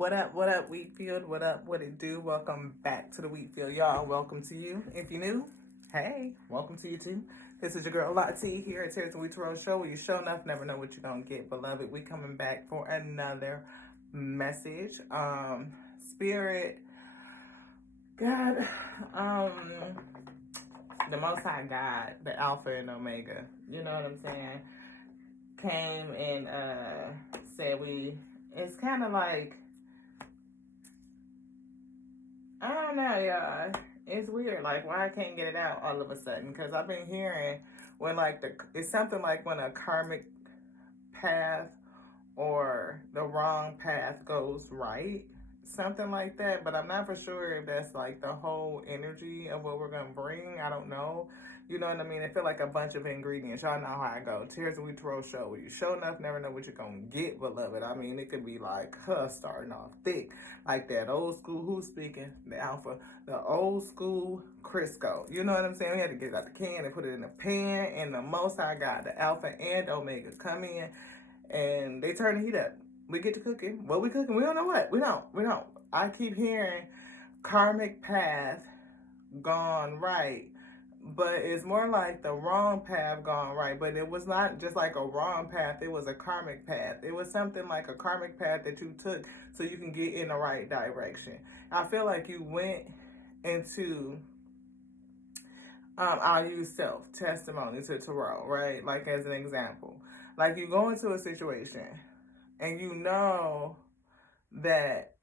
What up, Wheatfield? What up, what it do? Welcome back to the Wheatfield, y'all. Welcome to you. If you're new, hey, welcome to you too. This is your girl, Lottie, here at Terrence and Wheat Show, where you show enough, never know what you're going to get. Beloved, we coming back for another message. Spirit, God, the Most High God, the Alpha and Omega, you know what I'm saying, came and said it's kind of like, I don't know, y'all. It's weird. Like, why I can't get it out all of a sudden? Because I've been hearing when, like, it's something like when a karmic path or the wrong path goes right. Something like that. But I'm not for sure if that's, like, the whole energy of what we're going to bring. I don't know. You know what I mean? It feel like a bunch of ingredients. Y'all know how I go. Tears and Wheat Show, where you show enough, never know what you're going to get, beloved. I mean, it could be like, starting off thick. Like that old school, who's speaking? The Alpha. The old school Crisco. You know what I'm saying? We had to get it out the can and put it in the pan. And the Most High God, the Alpha and Omega, come in and they turn the heat up. We get to cooking. What we cooking? We don't know what. We don't. I keep hearing karmic path gone right. But it's more like the wrong path gone right. But it was not just like a wrong path. It was a karmic path. It was something like a karmic path that you took so you can get in the right direction. I feel like you went into, I'll use self-testimony to tarot, right? Like as an example. Like you go into a situation and you know that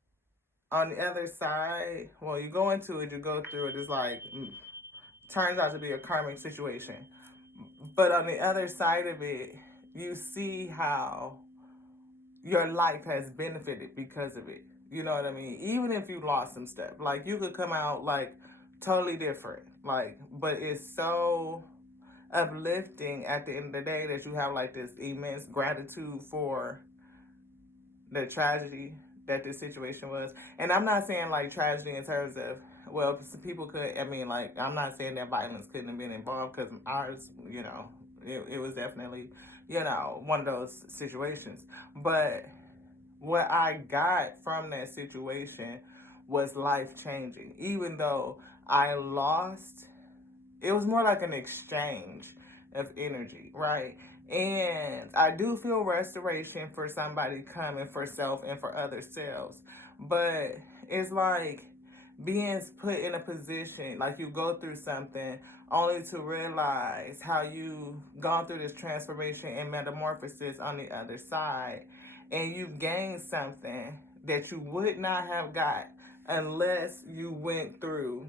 on the other side, well, you go into it, you go through it, it's like, turns out to be a karmic situation. But on the other side of it, you see how your life has benefited because of it. You know what I mean? Even if you lost some stuff, like you could come out like totally different. Like, but it's so uplifting at the end of the day that you have like this immense gratitude for the tragedy that this situation was. And I'm not saying like tragedy in terms of, well, people could, I mean, like, I'm not saying that violence couldn't have been involved, because ours, you know, it was definitely, you know, one of those situations. But what I got from that situation was life-changing. Even though I lost, it was more like an exchange of energy, right? And I do feel restoration for somebody coming for self and for other selves. But it's like being put in a position, like you go through something only to realize how you gone through this transformation and metamorphosis on the other side. And you've gained something that you would not have got unless you went through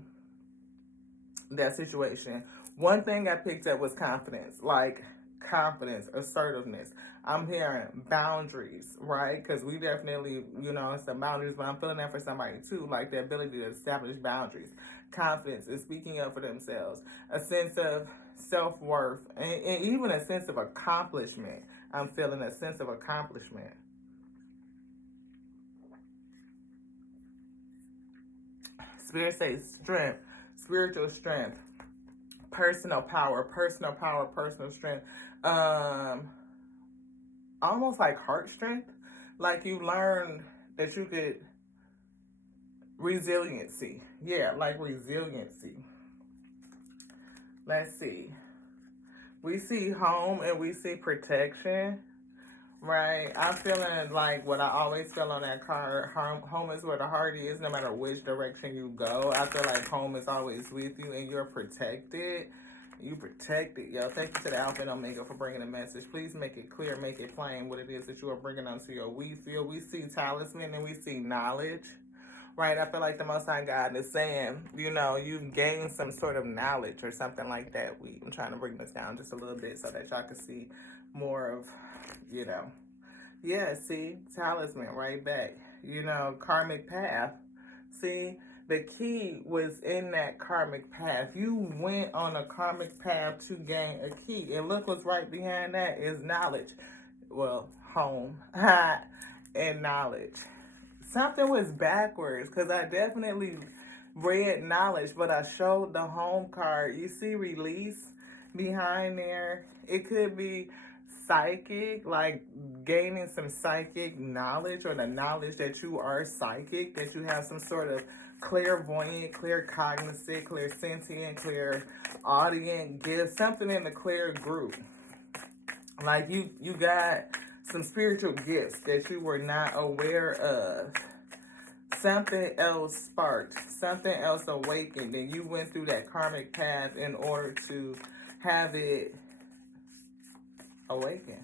that situation. One thing I picked up was confidence, like confidence, assertiveness. I'm hearing boundaries, right? Because we definitely, you know, some boundaries, but I'm feeling that for somebody too, like the ability to establish boundaries. Confidence is speaking up for themselves. A sense of self-worth, and even a sense of accomplishment. I'm feeling a sense of accomplishment. Spirit says strength, spiritual strength, personal power, personal strength. Almost like heart strength. Like you learn that you could, resiliency. Yeah, like resiliency. Let's see. We see home and we see protection, right? I'm feeling like what I always feel on that card. Home is where the heart is, no matter which direction you go. I feel like home is always with you and you're protected. You protected, yo. Thank you to the Alpha and Omega for bringing the message. Please make it clear, make it plain what it is that you are bringing onto your wheat field. We see talisman and we see knowledge, right? I feel like the Most High God is saying, you know, you've gained some sort of knowledge or something like that. I'm trying to bring this down just a little bit so that y'all can see more of, you know. Yeah, see, talisman right back. You know, karmic path. See, the key was in that karmic path. You went on a karmic path to gain a key. And look what's right behind that is knowledge. Well, home and knowledge. Something was backwards because I definitely read knowledge, but I showed the home card. You see release behind there. It could be psychic, like gaining some psychic knowledge, or the knowledge that you are psychic, that you have some sort of clairvoyant, claircognizant, clairsentient, clairaudient gift, something in the clear group. Like you got some spiritual gifts that you were not aware of. Something else sparked, something else awakened, and you went through that karmic path in order to have it awaken.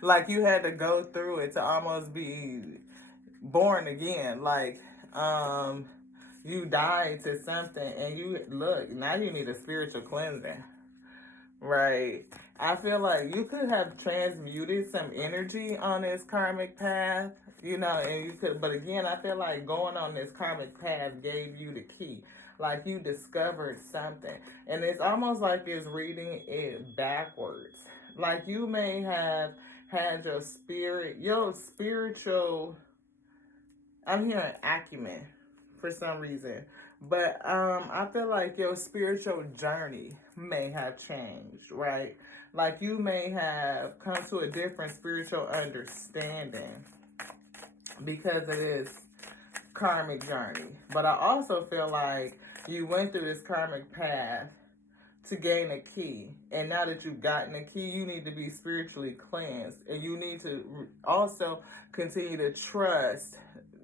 Like you had to go through it to almost be born again. Like you died to something, and you look, now you need a spiritual cleansing. Right. I feel like you could have transmuted some energy on this karmic path, you know, and you could, but again, I feel like going on this karmic path gave you the key. Like you discovered something. And it's almost like it's reading it backwards. Like you may have had your spiritual, I'm hearing acumen for some reason. But I feel like your spiritual journey may have changed, right? Like you may have come to a different spiritual understanding because of this karmic journey. But I also feel like you went through this karmic path to gain a key. And now that you've gotten a key, you need to be spiritually cleansed. And you need to also continue to trust,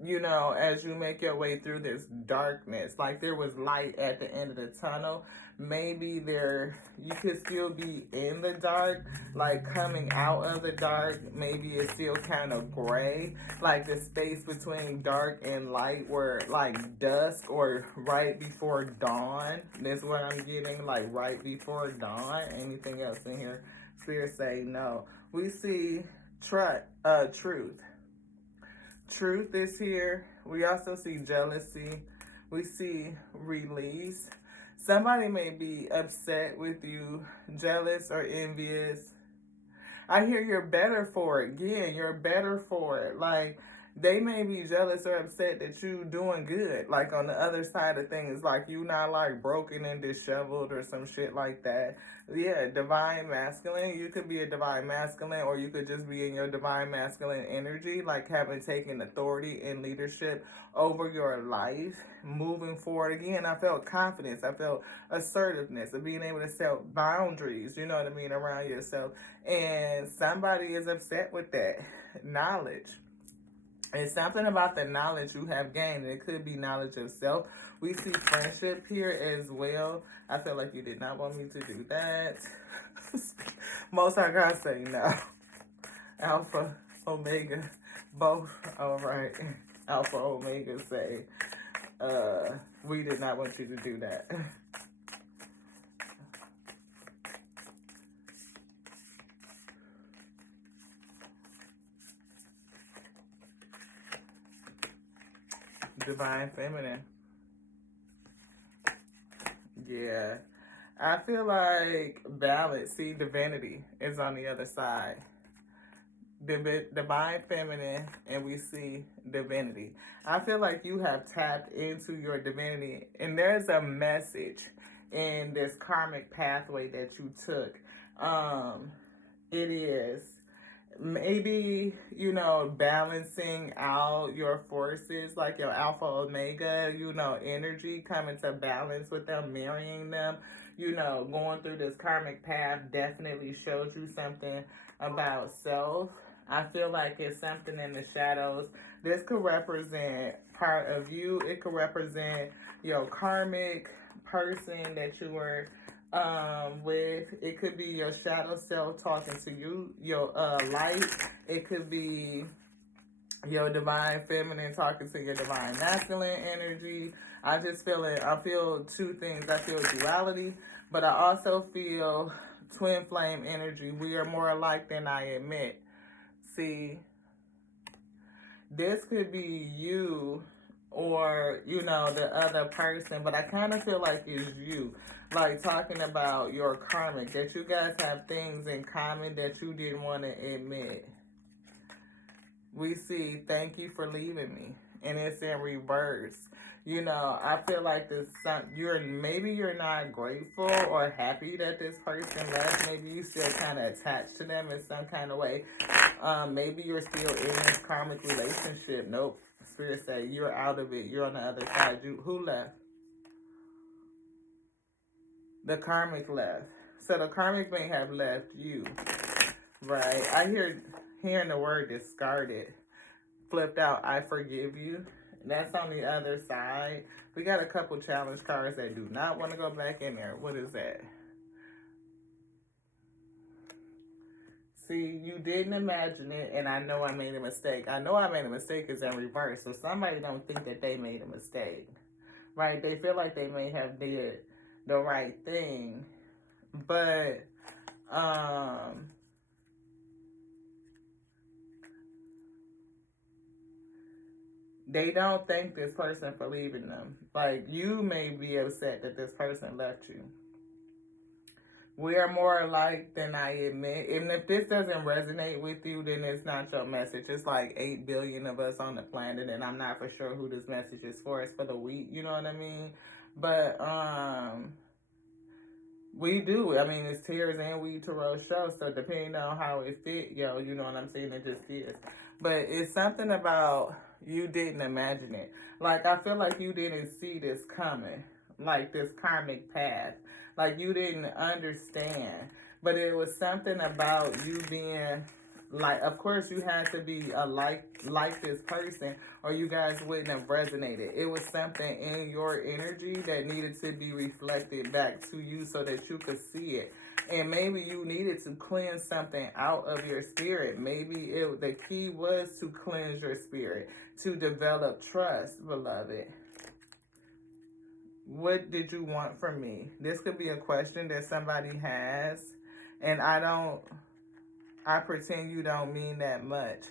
you know, as you make your way through this darkness. Like there was light at the end of the tunnel. Maybe you could still be in the dark, like coming out of the dark. Maybe it's still kind of gray, like the space between dark and light, where like dusk or right before dawn. That's what I'm getting, like right before dawn. Anything else in here? Spirit say no. We see truth. Truth is here. We also see jealousy. We see release. Somebody may be upset with you, jealous or envious. I hear you're better for it. Again, you're better for it. Like they may be jealous or upset that you doing good. Like on the other side of things, like you not like broken and disheveled or some shit like that. Yeah, divine masculine. You could be a divine masculine, or you could just be in your divine masculine energy, like having taken authority and leadership over your life, moving forward. Again, I felt confidence. I felt assertiveness of being able to set boundaries, you know what I mean, around yourself. And somebody is upset with that knowledge. It's something about the knowledge you have gained. It could be knowledge of self. We see friendship here as well. I feel like you did not want me to do that. Most I gotta say no. Alpha, Omega, both. All right. Alpha, Omega say, we did not want you to do that. Divine feminine. Yeah. I feel like balance. See, divinity is on the other side. Divine feminine, and we see divinity. I feel like you have tapped into your divinity, and there's a message in this karmic pathway that you took. It is maybe, you know, balancing out your forces, like your alpha omega, you know, energy coming to balance with them, marrying them, you know, going through this karmic path definitely shows you something about self. I feel like it's something in the shadows. This could represent part of you. It could represent your karmic person that you were with. It could be your shadow self talking to you, your light. It could be your divine feminine talking to your divine masculine energy. I feel two things. I feel duality, but I also feel twin flame energy. We are more alike than I admit. See, this could be you or, you know, the other person, but I kind of feel like it's you. Like talking about your karmic, that you guys have things in common that you didn't want to admit. we see thank you for leaving me, and it's in reverse. You know, I feel like you're not grateful or happy that this person left. Maybe you still kind of attached to them in some kind of way. Maybe you're still in this karmic relationship. Nope. Spirit say you're out of it. You're on the other side. Who left? The karmic left. So the karmic may have left you, right? Hearing the word discarded, flipped out. I forgive you. That's on the other side. We got a couple challenge cards that do not want to go back in there. What is that? See, you didn't imagine it, and I know I made a mistake. I know I made a mistake is in reverse. So somebody don't think that they made a mistake, right? They feel like they may have did the right thing, but they don't thank this person for leaving them. Like, you may be upset that this person left you. We are more alike than I admit. And if this doesn't resonate with you, then it's not your message. It's like 8 billion of us on the planet, and I'm not for sure who this message is for. It's for the wheat, you know what I mean? But we do. I mean, it's Tears and Weed Tarot show, so depending on how it fit, you know what I'm saying? It just is. But it's something about you didn't imagine it. Like, I feel like you didn't see this coming, like this karmic path. Like, you didn't understand. But it was something about you being, like, of course you had to be like this person, or you guys wouldn't have resonated. It was something in your energy that needed to be reflected back to you so that you could see it. And maybe you needed to cleanse something out of your spirit. Maybe the key was to cleanse your spirit, to develop trust, beloved. What did you want from me? This could be a question that somebody has, and I pretend you don't mean that much.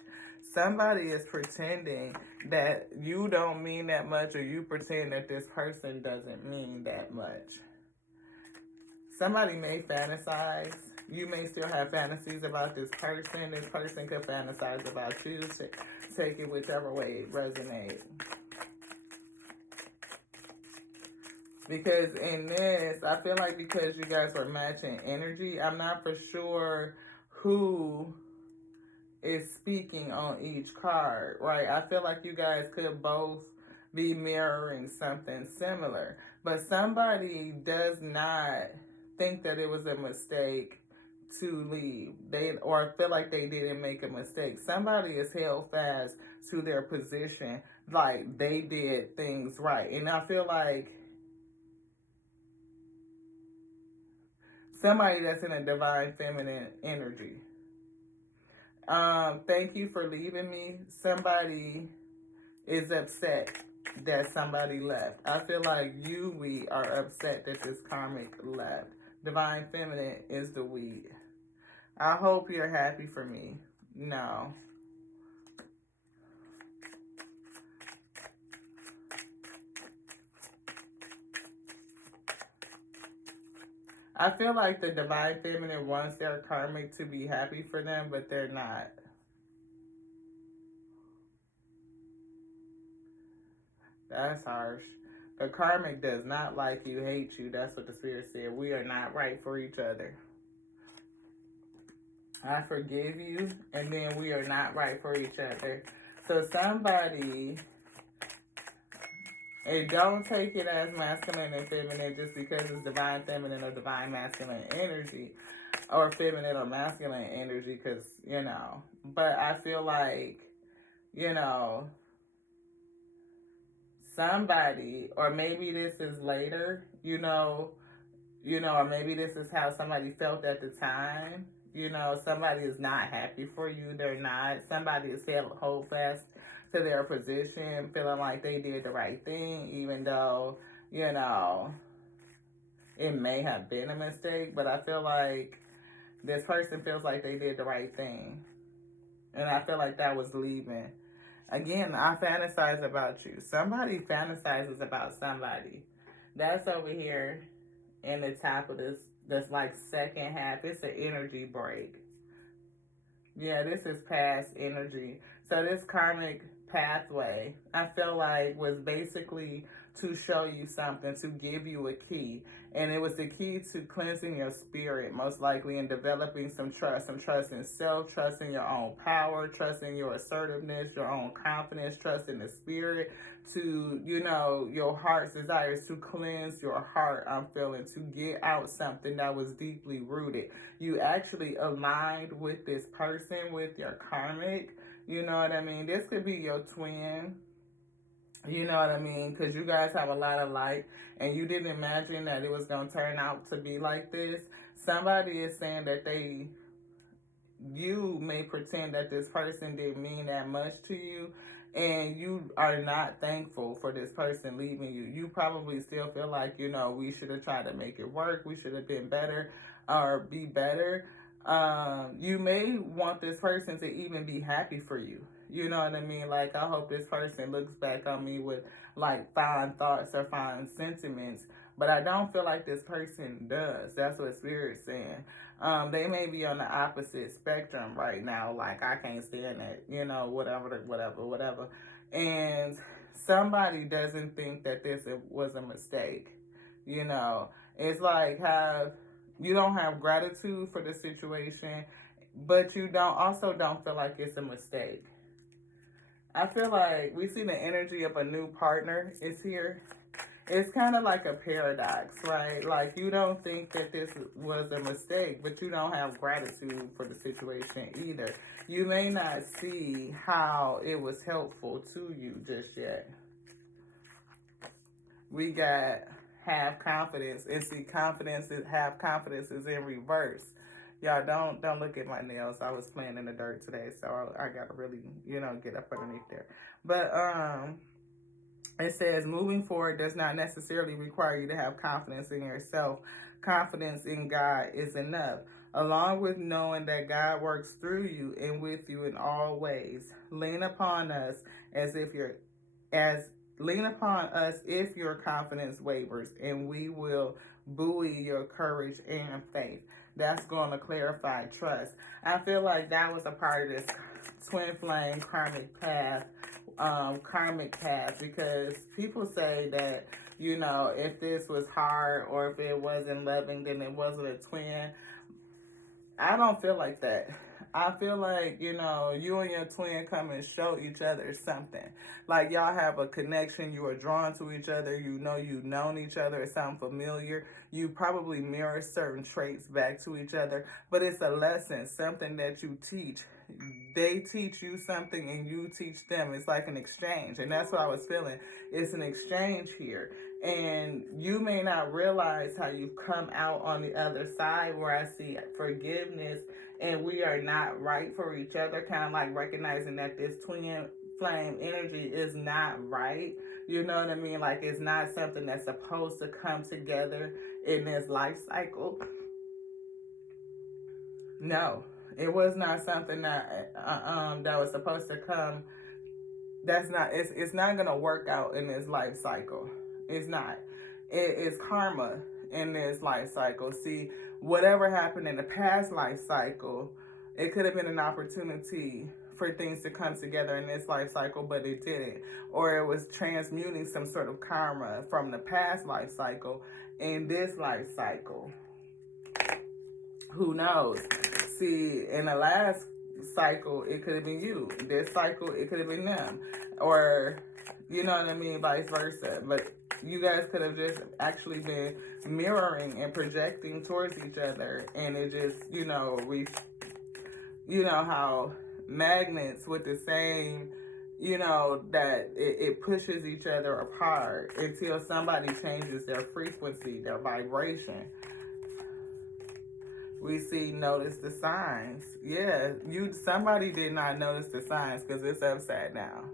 Somebody is pretending that you don't mean that much, or you pretend that this person doesn't mean that much. Somebody may fantasize. You may still have fantasies about this person. This person could fantasize about you. Take it whichever way it resonates. Because in this, I feel like because you guys were matching energy, I'm not for sure who is speaking on each card, right? I feel like you guys could both be mirroring something similar. But somebody does not think that it was a mistake to leave. Or feel like they didn't make a mistake. Somebody is held fast to their position, like they did things right. And I feel like somebody that's in a divine feminine energy. Thank you for leaving me. Somebody is upset that somebody left. I feel like we are upset that this karmic left. Divine feminine is the weed. I hope you're happy for me. No. I feel like the divine feminine wants their karmic to be happy for them, but they're not. That's harsh. The karmic does not like you, hate you. That's what the spirit said. We are not right for each other. I forgive you, and then we are not right for each other. So somebody, and don't take it as masculine and feminine just because it's divine feminine or divine masculine energy, or feminine or masculine energy, because, but I feel like, somebody, or maybe this is later, or maybe this is how somebody felt at the time. Somebody is not happy for you. They're not. Somebody is hold fast to their position, feeling like they did the right thing, even though, it may have been a mistake. But I feel like this person feels like they did the right thing. And I feel like that was leaving. Again, I fantasize about you. Somebody fantasizes about somebody. That's over here in the top of this like second half. It's an energy break. Yeah, this is past energy. So this karmic pathway, I feel like, was basically to show you something, to give you a key. And it was the key to cleansing your spirit, most likely, and developing some trust in self, trust in your own power, trust in your assertiveness, your own confidence, trust in the spirit, to, you know, your heart's desires, to cleanse your heart, I'm feeling, to get out something that was deeply rooted. You actually aligned with this person, with your karmic, you know what I mean? This could be your twin. You know what I mean? Because you guys have a lot of light and you didn't imagine that it was going to turn out to be like this. Somebody is saying that you may pretend that this person didn't mean that much to you and you are not thankful for this person leaving you. You probably still feel like, you know, we should have tried to make it work. We should have been better or be better. You may want this person to even be happy for you. You know what I mean? Like, I hope this person looks back on me with, like, fine thoughts or fine sentiments. But I don't feel like this person does. That's what Spirit's saying. They may be on the opposite spectrum right now. Like, I can't stand it. You know, whatever. And somebody doesn't think that this was a mistake. You know, it's like you don't have gratitude for the situation, but you don't feel like it's a mistake. I feel like we see the energy of a new partner is here. It's kind of like a paradox, right? Like, you don't think that this was a mistake, but you don't have gratitude for the situation either. You may not see how it was helpful to you just yet. We got have confidence, and see, have confidence is in reverse. Y'all, don't look at my nails. I was playing in the dirt today, so I gotta really, you know, get up underneath there. But it says moving forward does not necessarily require you to have confidence in yourself. Confidence in God is enough. Along with knowing that God works through you and with you in all ways. Lean upon us if your confidence wavers, and we will buoy your courage and faith. That's going to clarify trust. I feel like that was a part of this twin flame karmic path, because people say that, you know, if this was hard or if it wasn't loving, then it wasn't a twin. I don't feel like that. I feel like, you know, you and your twin come and show each other something. Like, y'all have a connection. You are drawn to each other. You know you've known each other. It sounds familiar. You probably mirror certain traits back to each other. But it's a lesson, something that you teach. They teach you something and you teach them. It's like an exchange. And that's what I was feeling. It's an exchange here. And you may not realize how you've come out on the other side, where I see forgiveness and we are not right for each other, kind of like recognizing that this twin flame energy is not right. You know what I mean? Like, it's not something that's supposed to come together in this life cycle. No, it was not something that that was supposed to come. That's not. It's not gonna work out in this life cycle. It's not. It's karma in this life cycle. See, whatever happened in the past life cycle, it could have been an opportunity for things to come together in this life cycle, but it didn't. Or it was transmuting some sort of karma from the past life cycle in this life cycle. Who knows? See, in the last cycle, it could have been you. This cycle, it could have been them. Or, you know what I mean, vice versa. But you guys could have just actually been mirroring and projecting towards each other, and it just, you know, you know how magnets with the same, you know, that it pushes each other apart until somebody changes their frequency, their vibration. We see, notice the signs. Yeah, somebody did not notice the signs because it's upside down.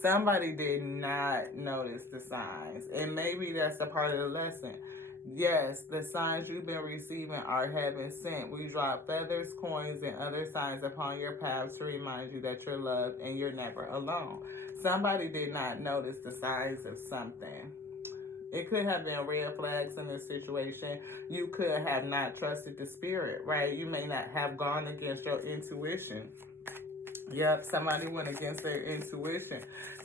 Somebody did not notice the signs. And maybe that's a part of the lesson. Yes, the signs you've been receiving are heaven sent. We drop feathers, coins, and other signs upon your path to remind you that you're loved and you're never alone. Somebody did not notice the signs of something. It could have been red flags in this situation. You could have not trusted the spirit, right? You may not have gone against your intuition. Yep, somebody went against their intuition.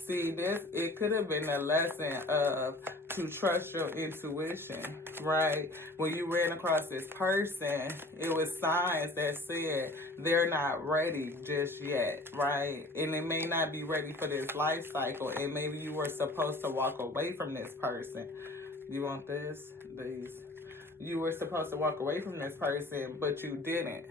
See, it could have been a lesson of to trust your intuition, right? When you ran across this person, it was signs that said they're not ready just yet, right? And they may not be ready for this life cycle, and maybe you were supposed to walk away from this person. You want this? These. You were supposed to walk away from this person, but you didn't.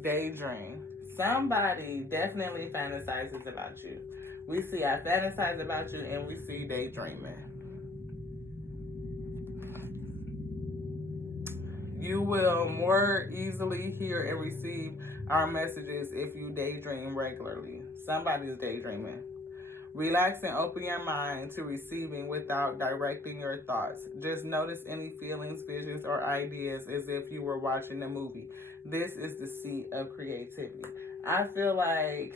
Daydream. Somebody definitely fantasizes about you. We see I fantasize about you, and we see daydreaming. You will more easily hear and receive our messages if you daydream regularly. Somebody's daydreaming. Relax and open your mind to receiving without directing your thoughts. Just notice any feelings, visions, or ideas as if you were watching a movie. This is the seat of creativity. I feel like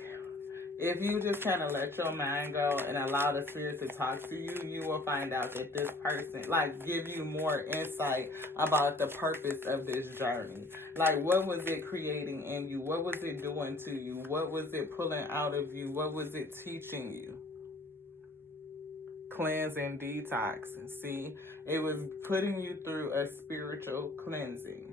if you just kind of let your mind go and allow the spirit to talk to you, you will find out that this person, like, give you more insight about the purpose of this journey. Like, what was it creating in you? What was it doing to you? What was it pulling out of you? What was it teaching you? Cleanse and detox. See, it was putting you through a spiritual cleansing.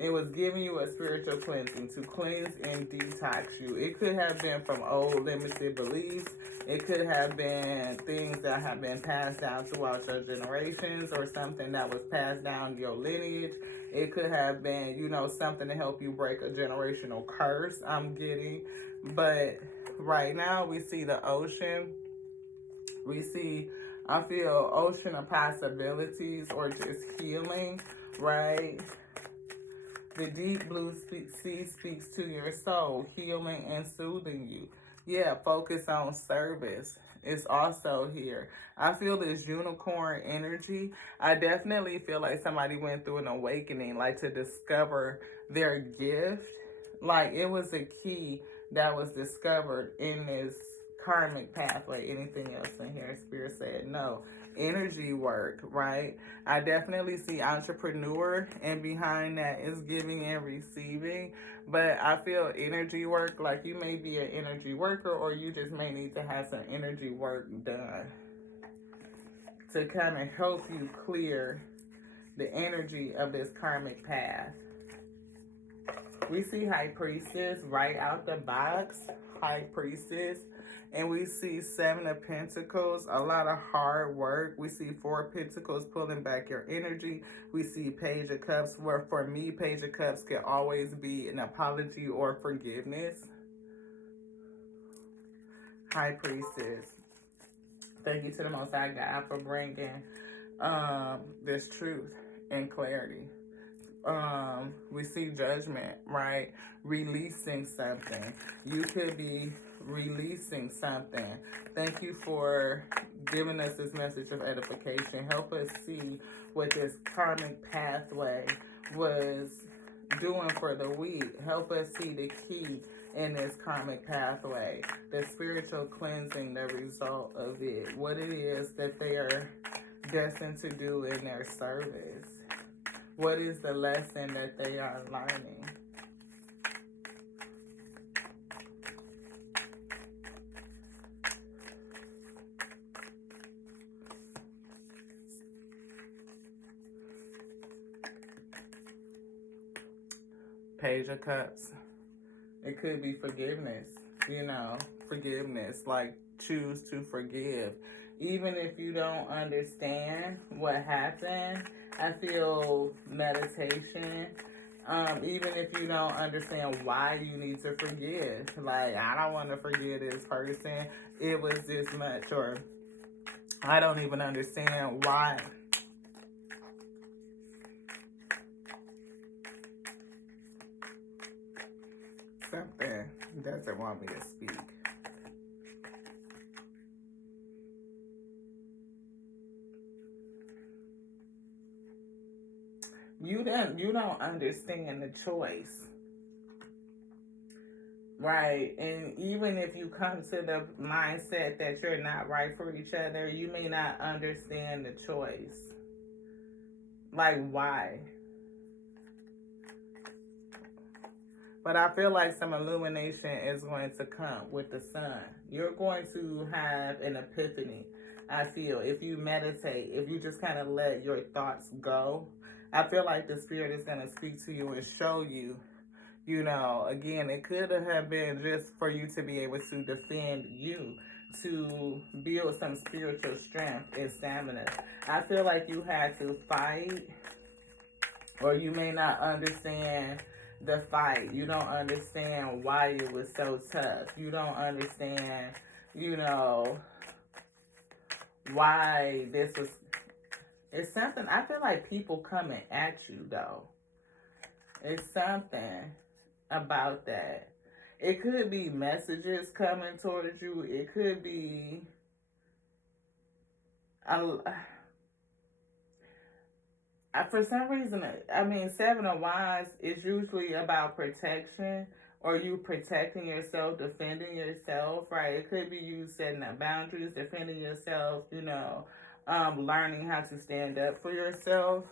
It was giving you a spiritual cleansing to cleanse and detox you. It could have been from old limited beliefs. It could have been things that have been passed down throughout your generations, or something that was passed down your lineage. It could have been, something to help you break a generational curse, I'm getting. But right now we see the ocean. I feel ocean of possibilities, or just healing, right? The deep blue sea speaks to your soul, healing and soothing you. Yeah, focus on service. It's also here. I feel this unicorn energy. I definitely feel like somebody went through an awakening, like to discover their gift. Like it was a key that was discovered in this karmic pathway. Anything else in here? Spirit said no. Energy work, right? I definitely see entrepreneur, and behind that is giving and receiving. But I feel energy work, like you may be an energy worker, or you just may need to have some energy work done to kind of help you clear the energy of this karmic path. We see High Priestess right out the box. High Priestess. And we see Seven of Pentacles, a lot of hard work. We see Four of Pentacles pulling back your energy. We see Page of Cups, where for me, Page of Cups can always be an apology or forgiveness. High Priestess. Thank you to the Most High God for bringing this truth and clarity. We see Judgment, right? Releasing something. You could be releasing something. Thank you for giving us this message of edification. Help us see what this karmic pathway was doing for the week. Help us see the key in this karmic pathway, the spiritual cleansing, the result of it, what it is that they are destined to do in their service. What is the lesson that they are learning? Page of Cups. It could be forgiveness, forgiveness, like choose to forgive. Even if you don't understand what happened, I feel meditation. Even if you don't understand why you need to forgive, like, I don't want to forgive this person, it was this much, or I don't even understand why. Something doesn't want me to speak. You don't understand the choice, right? And even if you come to the mindset that you're not right for each other, you may not understand the choice. Like, why? But I feel like some illumination is going to come with the sun. You're going to have an epiphany, I feel. If you meditate, if you just kind of let your thoughts go, I feel like the spirit is going to speak to you and show you, you know, again, it could have been just for you to be able to defend you, to build some spiritual strength and stamina. I feel like you had to fight, or you may not understand the fight. You don't understand why it was so tough. You don't understand, you know, why this was. It's something, I feel like people coming at you, though. It's something about that. It could be messages coming towards you. It could be for some reason, I mean, Seven of Wands is usually about protection, or you protecting yourself, defending yourself, right? It could be you setting up boundaries, defending yourself, you know, learning how to stand up for yourself.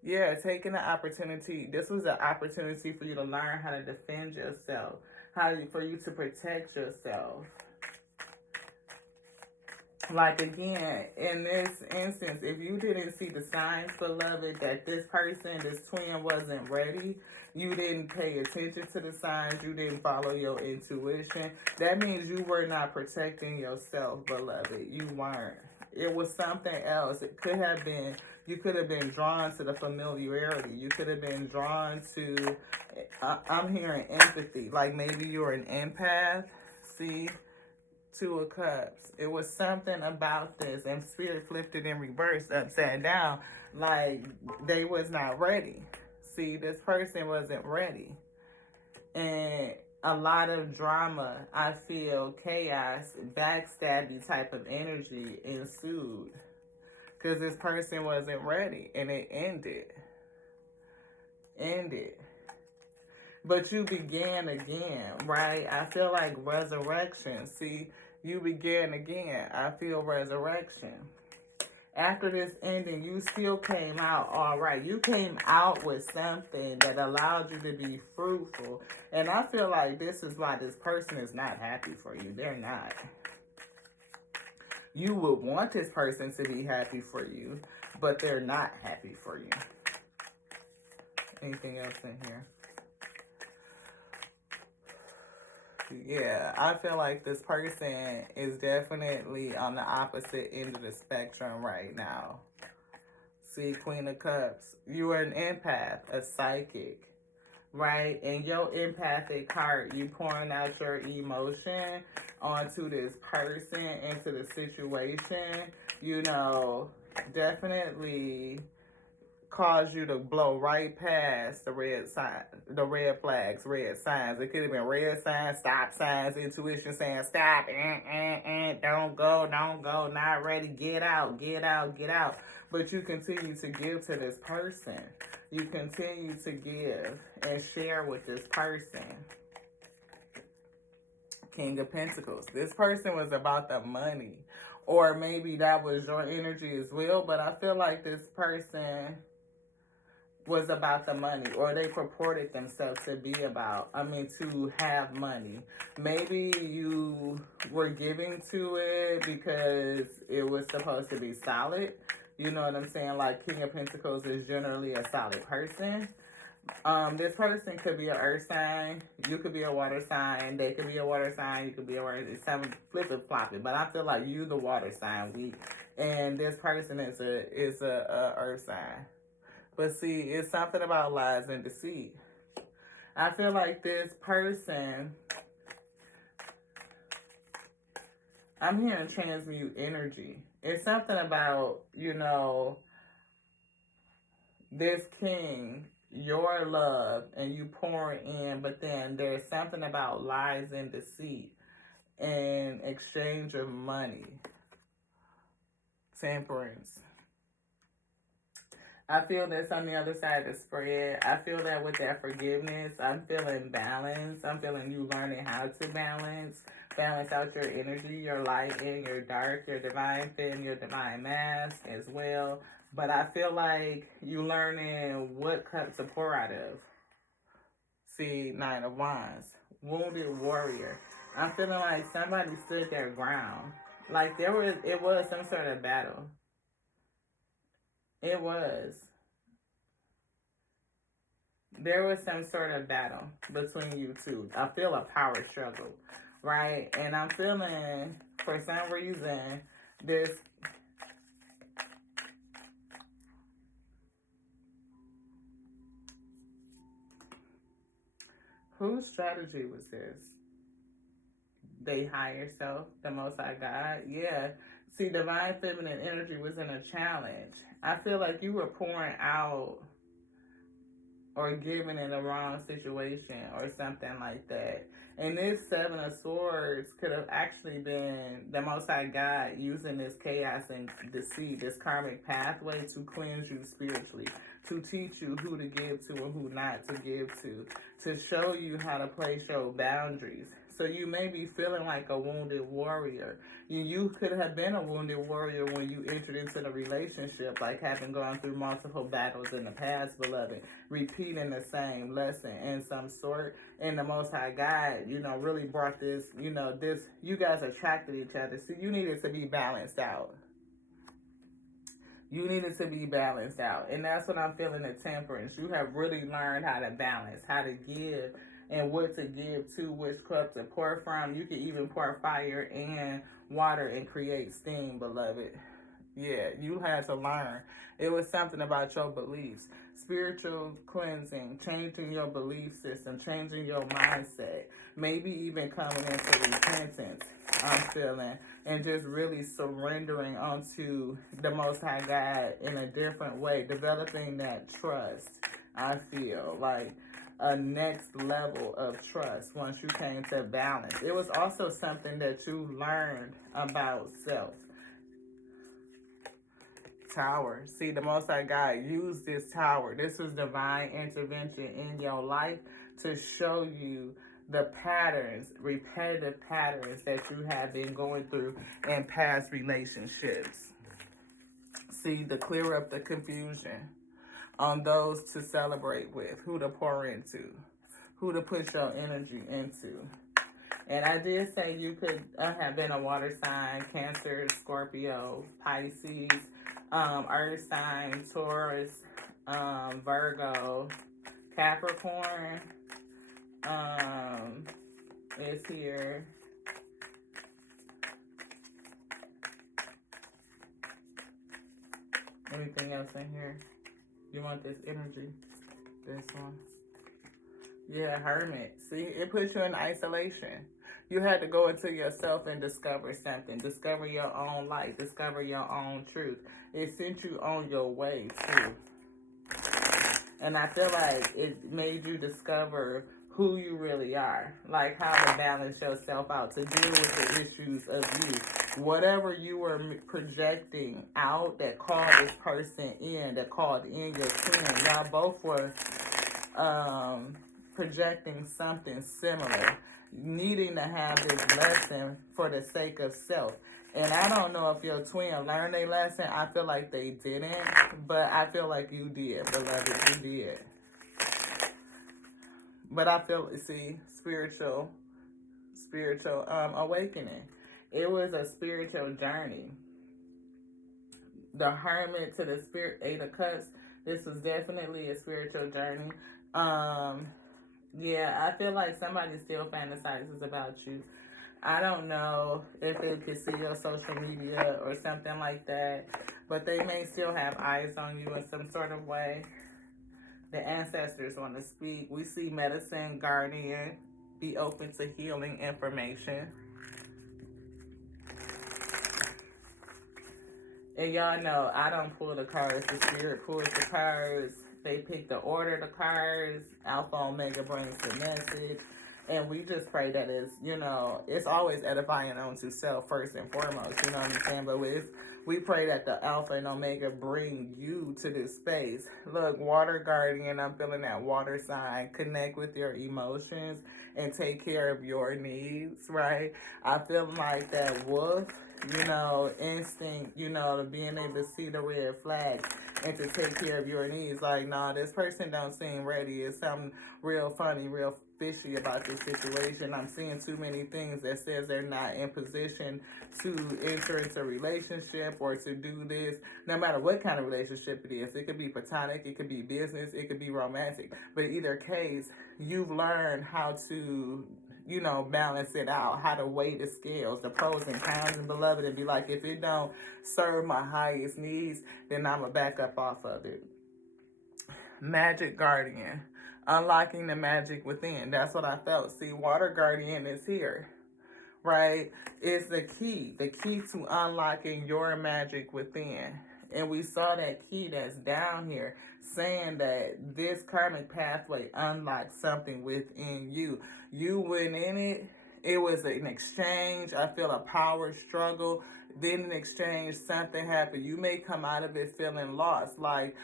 Yeah, taking the opportunity. This was an opportunity for you to learn how to defend yourself, for you to protect yourself. Like, again, in this instance, if you didn't see the signs, beloved, that this person, this twin, wasn't ready, you didn't pay attention to the signs, you didn't follow your intuition, that means you were not protecting yourself, beloved. You weren't. It was something else. It could have been, you could have been drawn to the familiarity. You could have been drawn to, I'm hearing empathy. Like, maybe you're an empath, see? Two of Cups. It was something about this, and Spirit flipped it in reverse, upside down, like they was not ready. See, this person wasn't ready. And a lot of drama, I feel, chaos, backstabby type of energy ensued. Because this person wasn't ready, and it ended. But you began again, right? I feel like resurrection. See, you began again. I feel resurrection. After this ending, you still came out all right. You came out with something that allowed you to be fruitful. And I feel like this is why this person is not happy for you. They're not. You would want this person to be happy for you, but they're not happy for you. Anything else in here? Yeah, I feel like this person is definitely on the opposite end of the spectrum right now. See, Queen of Cups. You are an empath, a psychic, right? And your empathic heart, you pouring out your emotion onto this person, into the situation, you know, definitely cause you to blow right past the red sign, the red flags, red signs. It could have been red signs, stop signs, intuition saying stop, don't go, not ready, get out. But you continue to give to this person. You continue to give and share with this person. King of Pentacles. This person was about the money. Or maybe that was your energy as well. But I feel like this person was about the money, or they purported themselves to be about, to have money. Maybe you were giving to it because it was supposed to be solid. You know what I'm saying? Like, King of Pentacles is generally a solid person. This person could be an earth sign. You could be a water sign. They could be a water sign. You could be a water sign. Flip-it-flop-it. But I feel like you the water sign. And this person is a earth sign. But see, it's something about lies and deceit. I feel like this person, I'm hearing transmute energy. It's something about, this king, your love, and you pour in, but then there's something about lies and deceit in exchange of money. Temperance. I feel this on the other side of the spread. I feel that with that forgiveness, I'm feeling balance. I'm feeling you learning how to balance out your energy, your light and your dark, your divine femme, your divine mask as well. But I feel like you learning what cup to pour out of. See, Nine of Wands. Wounded warrior. I'm feeling like somebody stood their ground. Like it was some sort of battle. It was. There was some sort of battle between you two. I feel a power struggle, right? And I'm feeling, for some reason, this... Whose strategy was this? They higher self, the Most High God? Yeah. See, divine feminine energy was in a challenge. I feel like you were pouring out or giving in the wrong situation or something like that. And this Seven of Swords could have actually been the Most High God using this chaos and deceit, this karmic pathway to cleanse you spiritually, to teach you who to give to and who not to give to show you how to place your boundaries. So you may be feeling like a wounded warrior. You could have been a wounded warrior when you entered into the relationship, like having gone through multiple battles in the past, beloved, repeating the same lesson in some sort. And the Most High God, really brought this, you guys attracted each other. So you needed to be balanced out. You needed to be balanced out. And that's what I'm feeling at Temperance. You have really learned how to balance, how to give, and what to give to, which cup to pour from. You can even pour fire and water and create steam, beloved. Yeah, you had to learn. It was something about your beliefs. Spiritual cleansing, changing your belief system, changing your mindset, maybe even coming into repentance, I'm feeling, and just really surrendering onto the Most High God in a different way, developing that trust, I feel, like a next level of trust once you came to balance. It was also something that you learned about self. Tower. See, the Most High God used this tower. This was divine intervention in your life to show you the patterns, repetitive patterns that you have been going through in past relationships. See, to clear up the confusion on those to celebrate with, who to pour into, who to put your energy into. And I did say you could have been a water sign, Cancer, Scorpio, Pisces, Earth sign, Taurus, Virgo, Capricorn is here. Anything else in here? You want this energy? This one? Yeah, Hermit. See, it puts you in isolation. You had to go into yourself and discover something. Discover your own light. Discover your own truth. It sent you on your way, too. And I feel like it made you discover who you really are. Like how to balance yourself out, to deal with the issues of you. Whatever you were projecting out that called this person in, that called in your twin. Y'all both were projecting something similar, needing to have this lesson for the sake of self. And I don't know if your twin learned a lesson. I feel like they didn't, but I feel like you did, beloved. You did. But I feel, see, spiritual awakening. It was a spiritual journey. The Hermit to the Spirit, Eight of Cups. This was definitely a spiritual journey. Yeah, I feel like somebody still fantasizes about you. I don't know if they could see your social media or something like that, but they may still have eyes on you in some sort of way. The ancestors want to speak. We see medicine, guardian, be open to healing information. And y'all know I don't pull the cards. The spirit pulls the cards. They pick the order of the cards. Alpha Omega brings the message. And we just pray that it's always edifying onto self first and foremost. You know what I'm saying? But We pray that the Alpha and Omega bring you to this space. Look, water guardian, I'm feeling that water sign. Connect with your emotions and take care of your needs, right? I feel like that wolf, instinct, to being able to see the red flag and to take care of your needs. Like, no, this person don't seem ready. It's something real funny, real fishy about this situation. I'm seeing too many things that says they're not in position to enter into a relationship or to do this, no matter what kind of relationship it is. It could be platonic, it could be business, it could be romantic. But in either case, you've learned how to balance it out, how to weigh the scales, the pros and cons, and beloved, and be like, if it don't serve my highest needs, then I'm going to back up off of it. Magic guardian, unlocking the magic within. That's what I felt. See, water guardian is here, right? It's the key to unlocking your magic within. And we saw that key that's down here saying that this karmic pathway unlocks something within you. You went in it. It was an exchange. I feel a power struggle. Then in exchange, something happened. You may come out of it feeling lost. Like,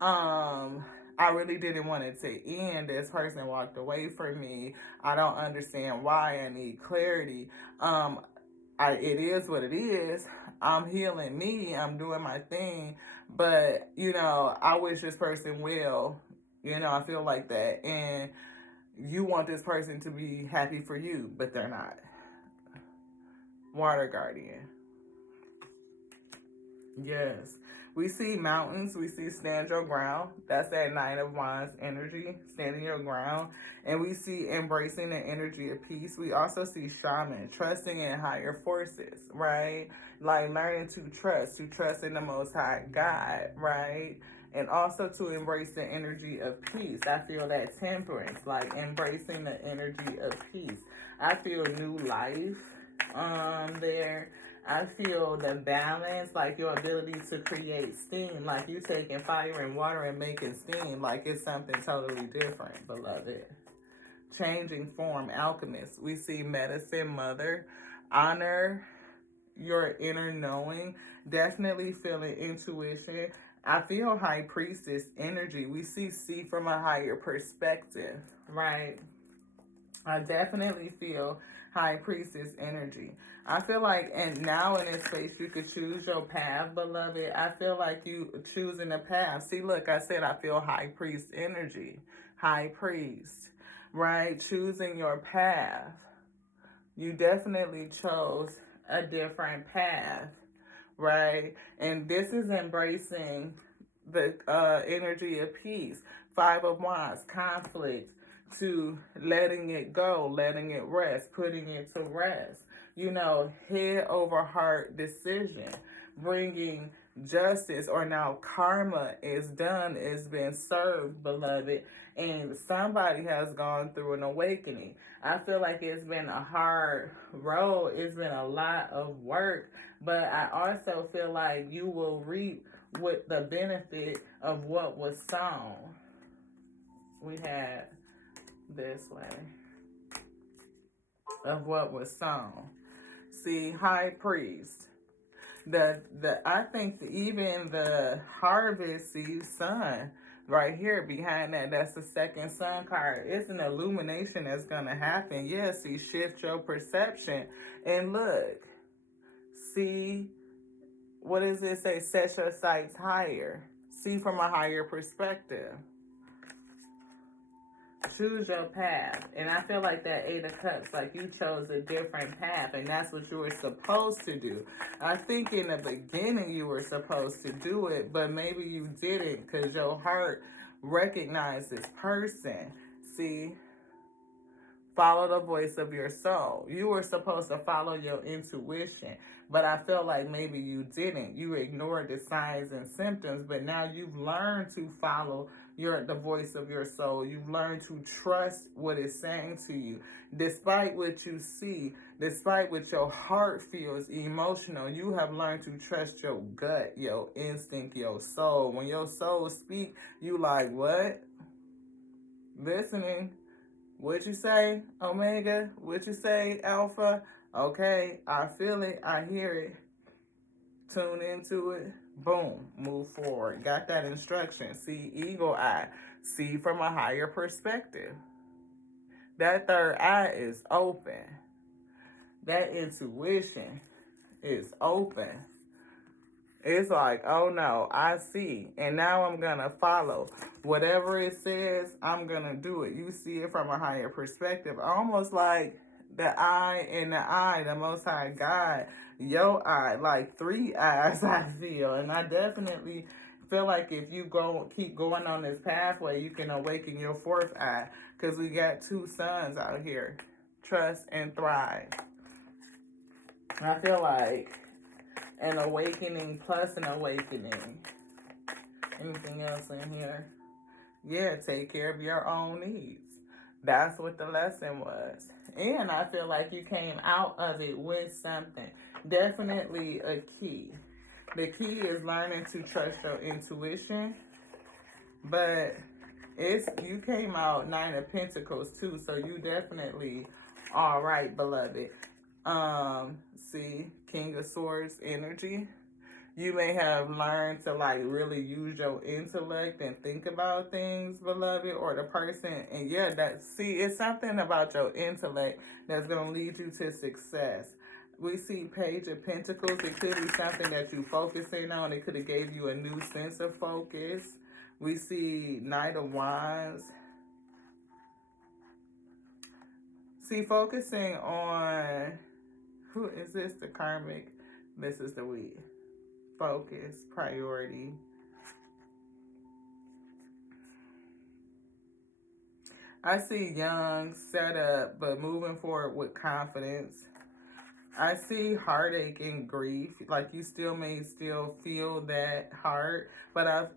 I really didn't want it to end. This person walked away from me. I don't understand why. I need clarity. It is what it is. I'm healing me. I'm doing my thing. But, I wish this person well. I feel like that. And you want this person to be happy for you, but they're not. Water guardian. Yes. We see mountains. We see stand your ground. That's that Nine of Wands energy, standing your ground. And we see embracing the energy of peace. We also see shaman, trusting in higher forces, right? Like learning to trust in the Most High God, right? And also to embrace the energy of peace. I feel that temperance, like embracing the energy of peace. I feel new life there. I feel the balance, like your ability to create steam, like you taking fire and water and making steam, like it's something totally different, beloved. Changing form, alchemist. We see medicine, mother, honor your inner knowing, definitely feeling intuition. I feel high priestess energy. We see from a higher perspective, right? I definitely feel high priestess energy. I feel like, and now in this space, you could choose your path, beloved. I feel like you choosing a path. See, look, I said I feel high priest energy. High priest, right? Choosing your path. You definitely chose a different path, right? And this is embracing the energy of peace. Five of Wands, conflict, to letting it go, letting it rest, putting it to rest. Head over heart decision, bringing justice, or now karma is done, is been served, beloved, and somebody has gone through an awakening. I feel like it's been a hard road. It's been a lot of work, but I also feel like you will reap with the benefit of what was sown. We had this way of what was sown. See, high priest. I think even the harvest, see, sun right here behind that's the second sun card. It's an illumination that's gonna happen. Yes, see, shift your perception. And look, see, what does it say? Set your sights higher. See from a higher perspective. Choose your path. And I feel like that Eight of Cups, like you chose a different path, and that's what you were supposed to do. I think in the beginning you were supposed to do it, but maybe you didn't because your heart recognized this person. See? Follow the voice of your soul. You were supposed to follow your intuition, but I felt like maybe you didn't. You ignored the signs and symptoms, but now you've learned to follow the voice of your soul. You've learned to trust what it's saying to you. Despite what you see, despite what your heart feels emotional, you have learned to trust your gut, your instinct, your soul. When your soul speaks, you like, what? Listening. What you say, Omega? What you say, Alpha? Okay, I feel it. I hear it. tune into it, boom, move forward. Got that instruction. See, eagle eye, see from a higher perspective. That third eye is open. That intuition is open. It's like, oh no, I see. And now I'm going to follow. Whatever it says, I'm going to do it. You see it from a higher perspective. Almost like the eye in the eye, the Most High God, your eye, like 3 eyes, I feel. And I definitely feel like if you keep going on this pathway, you can awaken your 4th eye. Because we got 2 suns out here. Trust and thrive. I feel like an awakening plus an awakening. Anything else in here? Yeah, take care of your own needs. That's what the lesson was. And I feel like you came out of it with something. Definitely a key. The key is learning to trust your intuition. But you came out 9 of Pentacles too, so you definitely all right, beloved. See, King of Swords energy. You may have learned to like really use your intellect and think about things, beloved, or the person. And yeah, it's something about your intellect that's going to lead you to success. We see Page of Pentacles. It could be something that you focusing on. It could have gave you a new sense of focus. We see Knight of Wands. See, focusing on, who is this? The karmic. This is the we. Focus, priority. I see young, set up, but moving forward with confidence. I see heartache and grief. Like you may still feel that heart, but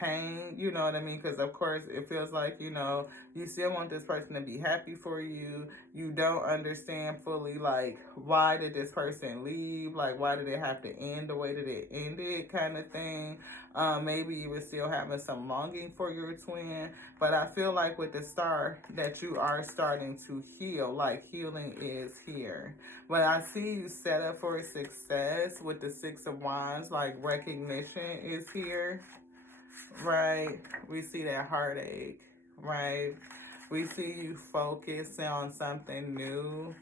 pain, you know what I mean? Because of course it feels like, you still want this person to be happy for you. You don't understand fully, like, why did this person leave? Like, why did it have to end the way that it ended, kind of thing. Maybe you were still having some longing for your twin, but I feel like with the star that you are starting to heal, like healing is here. But I see you set up for success with the 6 of Wands, like recognition is here, right? We see that heartache, right? We see you focus on something new.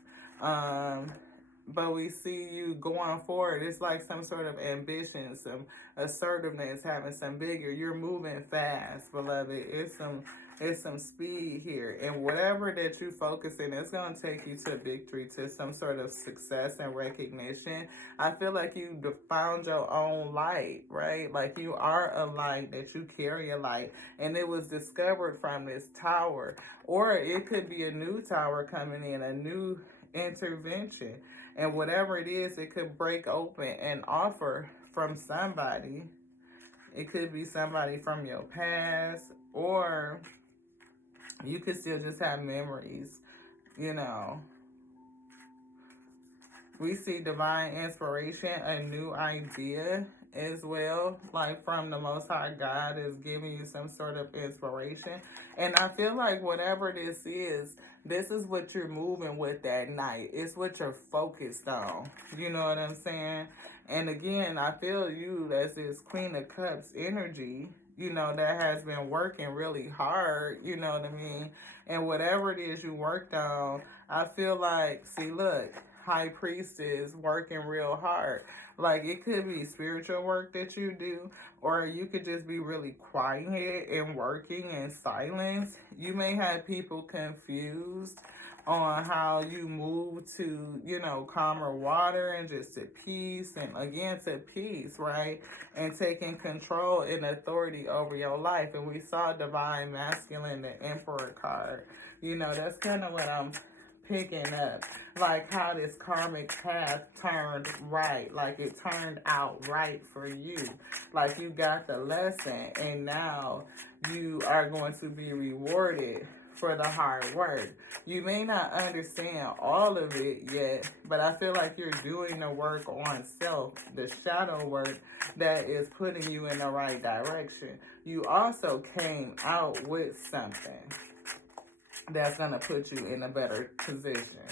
But we see you going forward. It's like some sort of ambition, some assertiveness, having some bigger. You're moving fast, beloved. It's some speed here. And whatever that you focus in, it's going to take you to victory, to some sort of success and recognition. I feel like you found your own light, right? Like you are a light, that you carry a light. And it was discovered from this tower. Or it could be a new tower coming in, a new intervention. And whatever it is, it could break open an offer from somebody. It could be somebody from your past, or you could still just have memories, We see divine inspiration, a new idea as well, like from the Most High God is giving you some sort of inspiration. And I feel like whatever this is what you're moving with that night. It's what you're focused on. You know what I'm saying? And again, I feel you as this Queen of Cups energy, that has been working really hard, you know what I mean? And whatever it is you worked on, I feel like, see, look, High Priestess working real hard. Like, it could be spiritual work that you do, or you could just be really quiet and working in silence. You may have people confused on how you move to, calmer water and just to peace, and again to peace, right? And taking control and authority over your life. And we saw Divine Masculine, the Emperor card. That's kind of what I'm picking up, like how this karmic path turned right, like it turned out right for you, like you got the lesson, and now you are going to be rewarded for the hard work. You may not understand all of it yet, but I feel like you're doing the work on self, the shadow work that is putting you in the right direction. You also came out with something that's going to put you in a better position.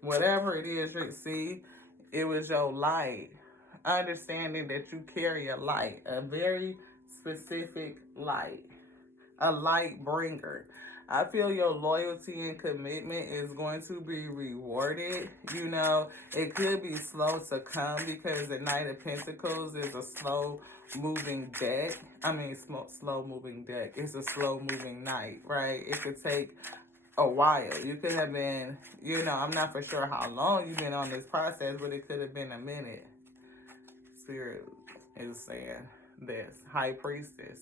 Whatever it is, you see, it was your light. understanding that you carry a light, a very specific light, a light bringer. I feel your loyalty and commitment is going to be rewarded. You know, it could be slow to come because the Knight of Pentacles is a slow moving deck. I mean, slow moving deck. It's a slow moving knight, right? It could take a while. You could have been, you know, I'm not for sure how long you've been on this process, but it could have been a minute. Spirit is saying this. High Priestess.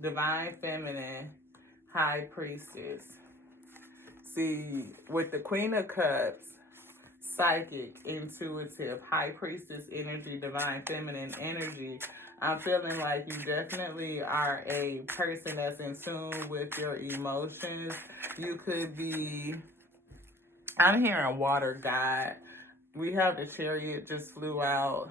Divine Feminine. High Priestess. See, with the Queen of Cups, psychic, intuitive, High Priestess energy, Divine Feminine energy, I'm feeling like you definitely are a person that's in tune with your emotions. You could be, I'm hearing water god. We have the Chariot just flew out.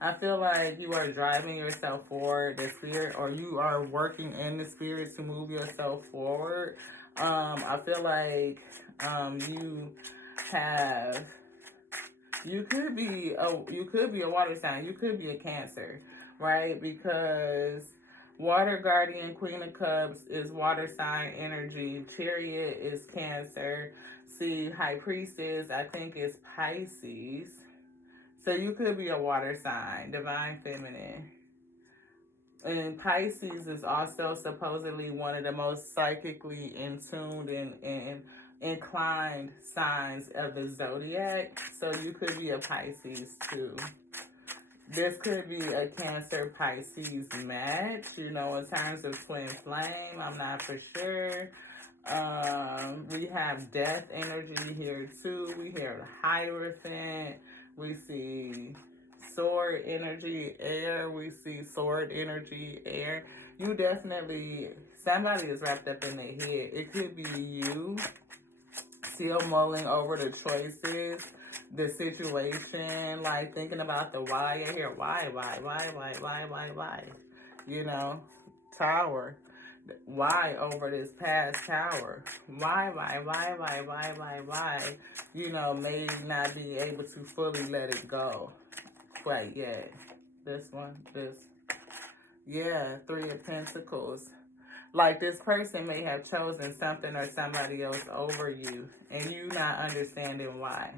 I feel like you are driving yourself forward, the spirit, or you are working in the spirit to move yourself forward. I feel like you could be a water sign, you could be a Cancer, right? Because Water Guardian, Queen of Cups is water sign energy. Chariot is Cancer. See, High Priestess, I think, is Pisces. So you could be a water sign, Divine Feminine. And Pisces is also supposedly one of the most psychically in tuned and inclined signs of the zodiac. So you could be a Pisces too. This could be a Cancer-Pisces match, you know, in terms of twin flame. I'm not for sure. We have death energy here too. We have Hierophant. We see sword energy, air. We see sword energy, air. You definitely, somebody is wrapped up in their head. It could be you still mulling over the choices, the situation, like thinking about the why. I hear why. You know, Tower. Why over this past tower? Why? You know, may not be able to fully let it go quite yet. This one, yeah, Three of Pentacles. Like this person may have chosen something or somebody else over you, and you not understanding why.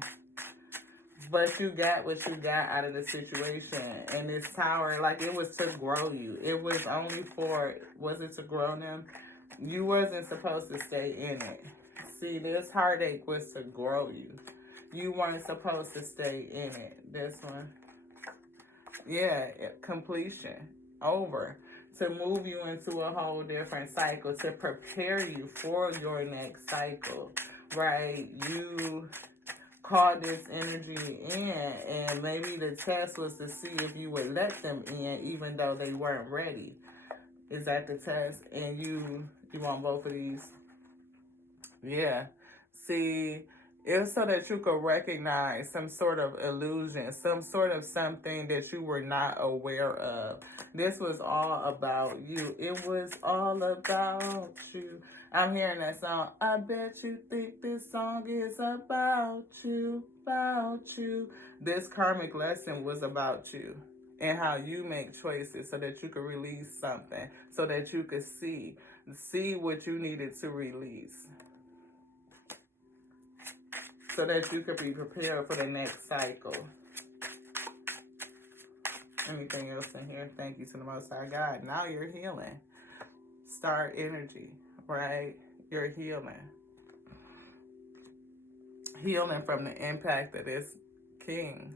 But you got what you got out of the situation. And this tower, like, it was to grow you. It was only for, was it to grow them? You wasn't supposed to stay in it. See, this heartache was to grow you. You weren't supposed to stay in it. This one. Yeah, completion. Over. To move you into a whole different cycle. To prepare you for your next cycle. Right? You called this energy in, and maybe the test was to see if you would let them in even though they weren't ready. Is that the test? And you want both of these? Yeah. See, it's so that you could recognize some sort of illusion, some sort of something that you were not aware of. This was all about you. It was all about you. I'm hearing that song. I bet you think this song is about you, about you. This karmic lesson was about you and how you make choices so that you could release something, so that you could see what you needed to release, so that you could be prepared for the next cycle. Anything else in here? Thank you to the Most High God. Now you're healing. Star energy. Right? You're healing. Healing from the impact of this king,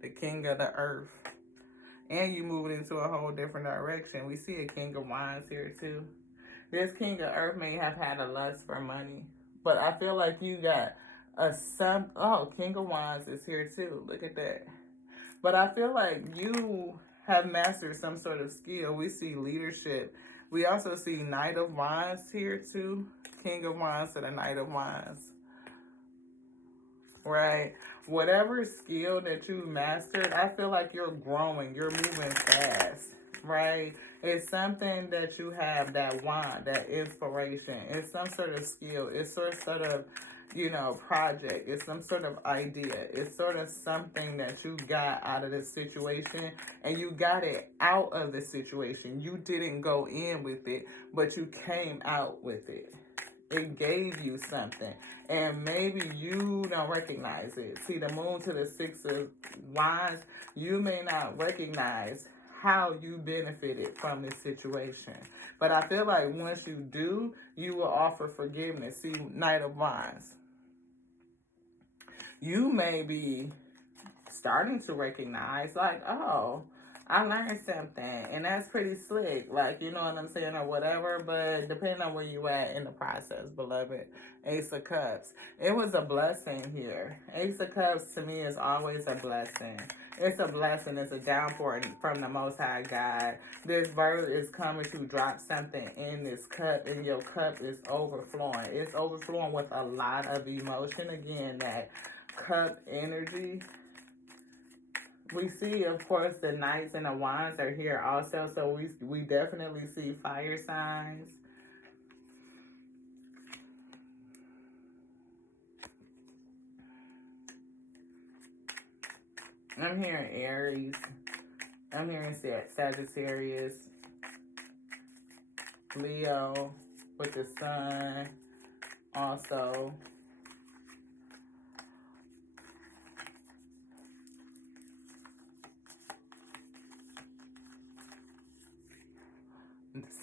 the king of the earth. And you moving into a whole different direction. We see a King of Wands here too. This King of Earth may have had a lust for money, but I feel like you got King of Wands is here too. Look at that. But I feel like you have mastered some sort of skill. We see leadership. We also see Knight of Wands here too. King of Wands to the Knight of Wands. Right? Whatever skill that you mastered, I feel like you're growing. You're moving fast. Right? It's something that you have, that wand, that inspiration. It's some sort of skill. It's sort of, you know, project. It's some sort of idea. It's sort of something that you got out of this situation, and you got it out of the situation. You didn't go in with it, but you came out with it. It gave you something, and maybe you don't recognize it. See, the moon to the 6 of Wands, you may not recognize how you benefited from this situation. But I feel like once you do, you will offer forgiveness. See, Knight of Wands. You may be starting to recognize, like, oh, I learned something, and that's pretty slick, like, you know what I'm saying, or whatever, but depending on where you at in the process, beloved. Ace of Cups. It was a blessing here. Ace of Cups, to me, is always a blessing. It's a blessing. It's a downpour from the Most High God. This bird is coming to drop something in this cup, and your cup is overflowing. It's overflowing with a lot of emotion. Again, that cup energy. We see, of course, the Knights and the Wands are here also, so we definitely see fire signs. I'm hearing Aries. I'm hearing Sagittarius, Leo with the sun also.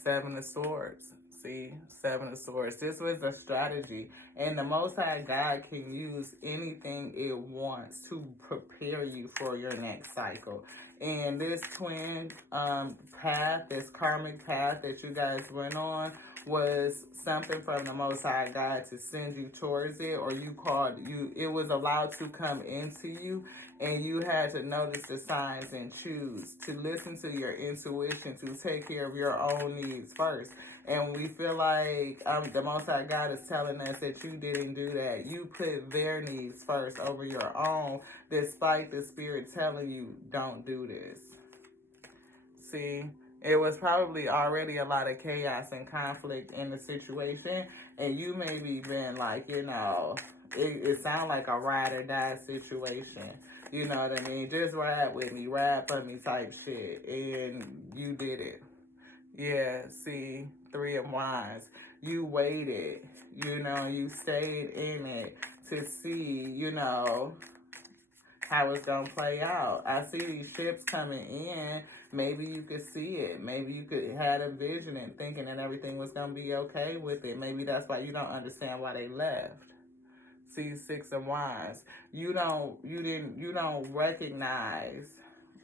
Seven of Swords. See, Seven of Swords. This was a strategy, and the Most High God can use anything it wants to prepare you for your next cycle. And this twin path, this karmic path that you guys went on, was something from the Most High God to send you towards it, or it was allowed to come into you, and you had to notice the signs and choose to listen to your intuition, to take care of your own needs first. And we feel like the Most High God is telling us that you didn't do that. You put their needs first over your own, despite the Spirit telling you, don't do this. See? It was probably already a lot of chaos and conflict in the situation, and you maybe been like, you know, it sounds like a ride or die situation. You know what I mean? Just ride with me, ride for me type shit, and you did it. Yeah, see, Three of Wands. You waited, you know, you stayed in it to see, you know, how it's going to play out. I see these ships coming in. Maybe you could see it. Maybe you could had a vision and thinking that everything was going to be okay with it. Maybe that's why you don't understand why they left. See, Six of Wands. You don't recognize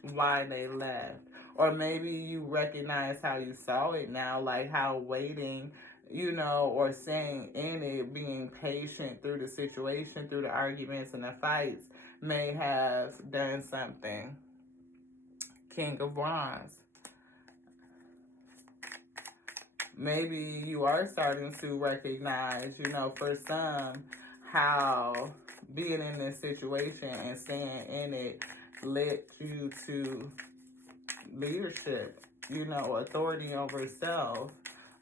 why they left. Or maybe you recognize how you saw it now, like how waiting, you know, or staying in it, being patient through the situation, through the arguments and the fights, may have done something. King of Wands. Maybe you are starting to recognize, you know, for some, how being in this situation and staying in it led you to leadership, you know, authority over self,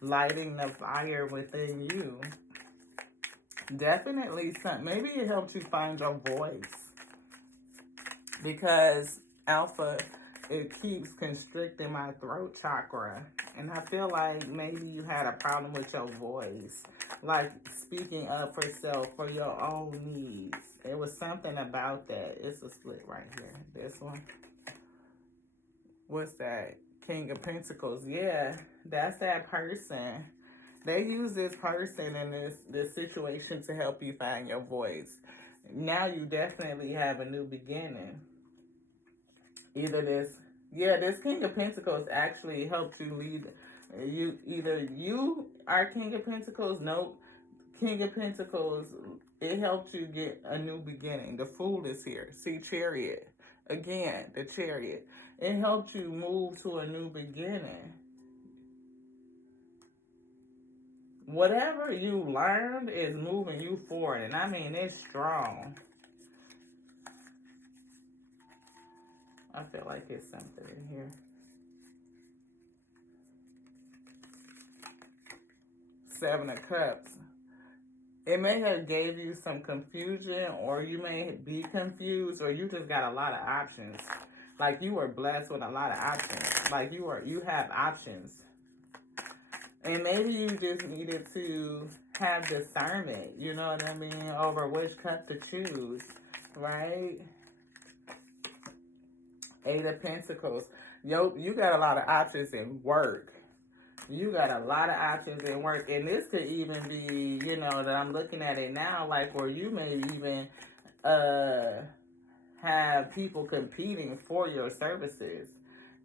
lighting the fire within you. Definitely maybe it helped you find your voice, because Alpha, it keeps constricting my throat chakra, and I feel like maybe you had a problem with your voice, like speaking up for self, for your own needs. It was something about that. It's a split right here. This one. What's that? King of Pentacles. Yeah, that's that person. They use this person in this situation to help you find your voice. Now you definitely have a new beginning. This King of Pentacles actually helped you lead. Either you are King of Pentacles. Nope. King of Pentacles, it helped you get a new beginning. The Fool is here. See, Chariot. Again, the Chariot. It helped you move to a new beginning. Whatever you learned is moving you forward. And I mean, it's strong. I feel like it's something in here. Seven of Cups. it may have gave you some confusion, or you may be confused, or you just got a lot of options. Like you were blessed with a lot of options. Like you have options. And maybe you just needed to have discernment, you know what I mean, over which cup to choose, right? Eight of Pentacles. Yo, you got a lot of options in work. You got a lot of options in work. And this could even be, you know, that I'm looking at it now, like where you may even have people competing for your services.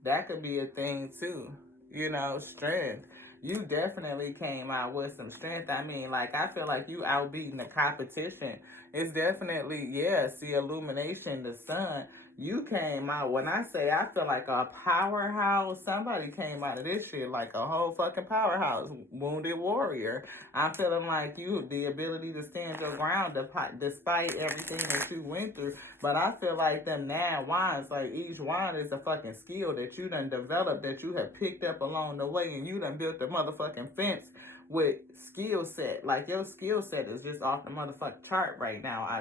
That could be a thing too. You know, strength. You definitely came out with some strength. I mean, like, I feel like you outbeating the competition. It's definitely, yes, the illumination, the sun. You came out, when I say I feel like a powerhouse, somebody came out of this shit like a whole fucking powerhouse, wounded warrior. I'm feeling like you, the ability to stand your ground despite everything that you went through. But I feel like them 9 wands, like each wand is a fucking skill that you done developed, that you have picked up along the way, and you done built the motherfucking fence with skill set. Like your skill set is just off the motherfucking chart right now, I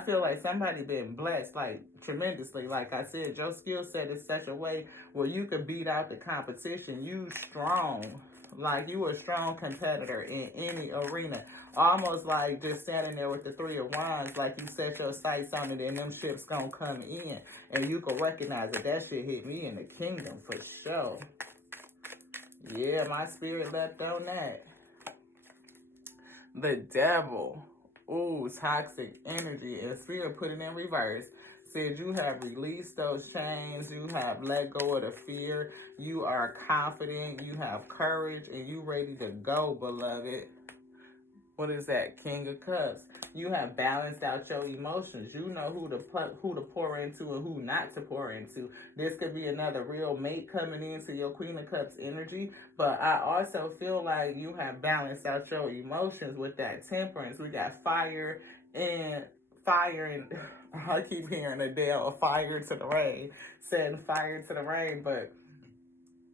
feel like somebody been blessed, like, tremendously. Like I said, your skill set is such a way where you can beat out the competition. You strong. Like, you a strong competitor in any arena. Almost like just standing there with the 3 of Wands, like you set your sights on it and them ships gonna come in. And you can recognize that that shit hit me in the kingdom for sure. Yeah, my spirit leapt on that. The devil. Ooh, toxic energy. And spirit put it in reverse. Said you have released those chains. You have let go of the fear. You are confident. You have courage. And you ready to go, beloved. What is that? King of Cups. You have balanced out your emotions. You know who to pour into and who not to pour into. This could be another real mate coming into your Queen of Cups energy. But I also feel like you have balanced out your emotions with that temperance. We got fire and I keep hearing Adele, fire to the rain, setting fire to the rain, but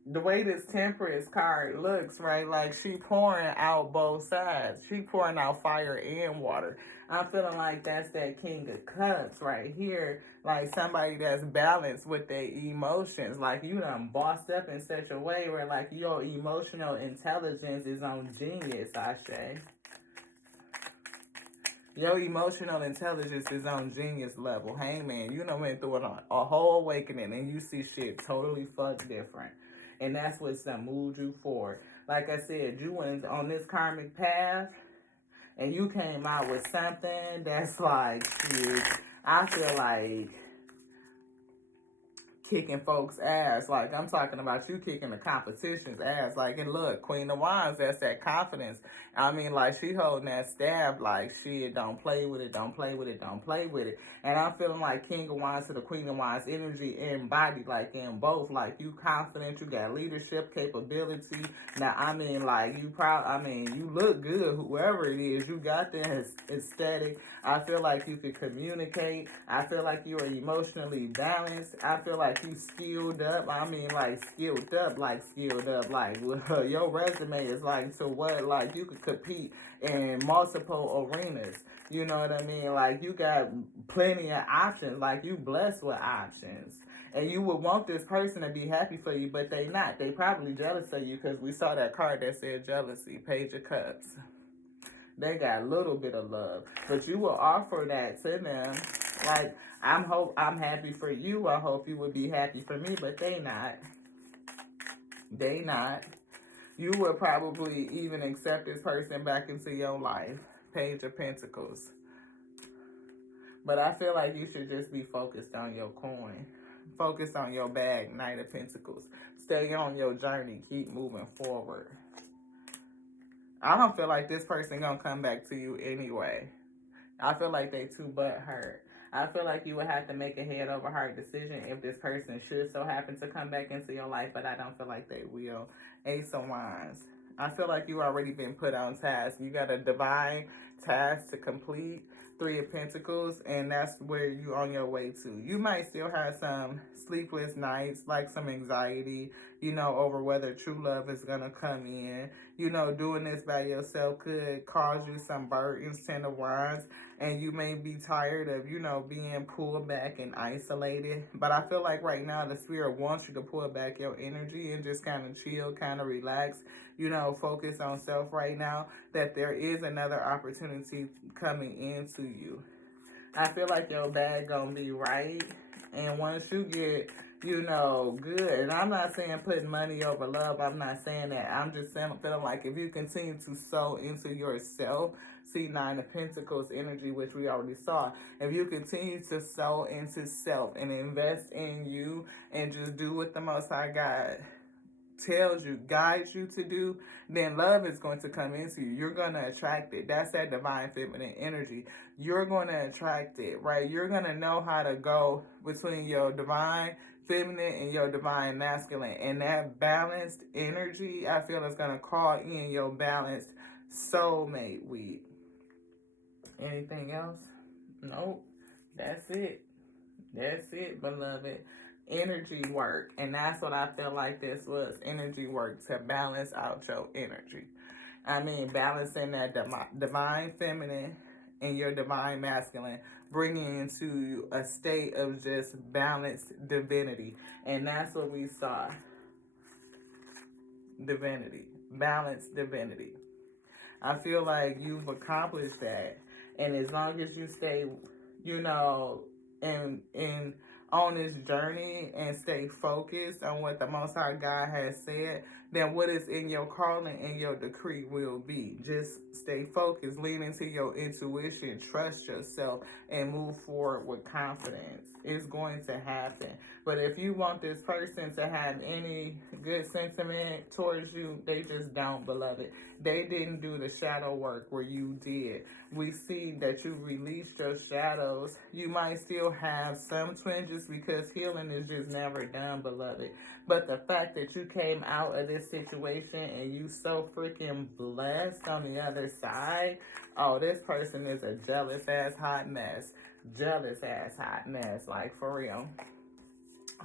the way this temperance card looks, right, like she pouring out both sides. She pouring out fire and water. I'm feeling like that's that King of Cups right here. Like somebody that's balanced with their emotions. Like you done bossed up in such a way where like your emotional intelligence is on genius, Ashe. Your emotional intelligence is on genius level. Hangman, you done went through a whole awakening and you see shit totally fucked different. And that's what's done moved you forward. Like I said, you went on this karmic path and you came out with something that's like, shit, I feel like kicking folks' ass. Like, I'm talking about you kicking the competition's ass. Like, and look, Queen of Wands, that's that confidence. I mean, like, she holding that stab like, shit, don't play with it, don't play with it, don't play with it. And I'm feeling like King of Wands to the Queen of Wands energy embodied, like, in both. Like, you confident, you got leadership capability. Now, I mean, like, you look good, whoever it is. You got the aesthetic. I feel like you can communicate. I feel like you are emotionally balanced. I feel like you skilled up. I mean, like, skilled up. Like, your resume is like, to what, like, you could compete in multiple arenas. You know what I mean? Like, you got plenty of options. Like, you blessed with options. And you would want this person to be happy for you, but they not. They probably jealous of you because we saw that card that said jealousy, Page of Cups. They got a little bit of love, but you will offer that to them. Like, I'm happy for you. I hope you would be happy for me, but they not. They not. You would probably even accept this person back into your life. Page of Pentacles. But I feel like you should just be focused on your coin. Focus on your bag, Knight of Pentacles. Stay on your journey. Keep moving forward. I don't feel like this person gonna come back to you anyway. I feel like they too butthurt. I feel like you would have to make a head over heart decision if this person should so happen to come back into your life, but I don't feel like they will. Ace of Wands. I feel like you already been put on task. You got a divine task to complete. 3 of Pentacles, and that's where you on your way to. You might still have some sleepless nights, like some anxiety. you know, over whether true love is going to come in. You know, doing this by yourself could cause you some burdens, 10 of wands, and you may be tired of, you know, being pulled back and isolated. But I feel like right now the spirit wants you to pull back your energy and just kind of chill, kind of relax, you know, focus on self right now, that there is another opportunity coming into you. I feel like your bag gonna be right, and once you get, you know, good, and I'm not saying putting money over love, I'm not saying that, I'm just saying, feeling like if you continue to sow into yourself, see 9 of Pentacles energy, which we already saw, if you continue to sow into self and invest in you and just do what the Most High God tells you, guides you to do, then love is going to come into you. You're going to attract it. That's that divine feminine energy. You're going to attract it, right? You're going to know how to go between your divine feminine and your divine masculine. And that balanced energy, I feel, is going to call in your balanced soulmate week. Anything else? Nope. That's it. That's it, beloved. Energy work. And that's what I feel like this was. Energy work to balance out your energy. I mean, balancing that divine feminine and your divine masculine, bringing into a state of just balanced divinity. And that's what we saw. Divinity. Balanced divinity. I feel like you've accomplished that. And as long as you stay, you know, in on this journey and stay focused on what the Most High God has said, then what is in your calling and your decree will be. Just stay focused, lean into your intuition, trust yourself, and move forward with confidence. It's going to happen. But if you want this person to have any good sentiment towards you, they just don't, beloved. They didn't do the shadow work where you did. We see that you released your shadows. You might still have some twinges because healing is just never done, beloved. But the fact that you came out of this situation and you so freaking blessed on the other side, oh, this person is a jealous ass hot mess. Jealous ass hot mess, like for real.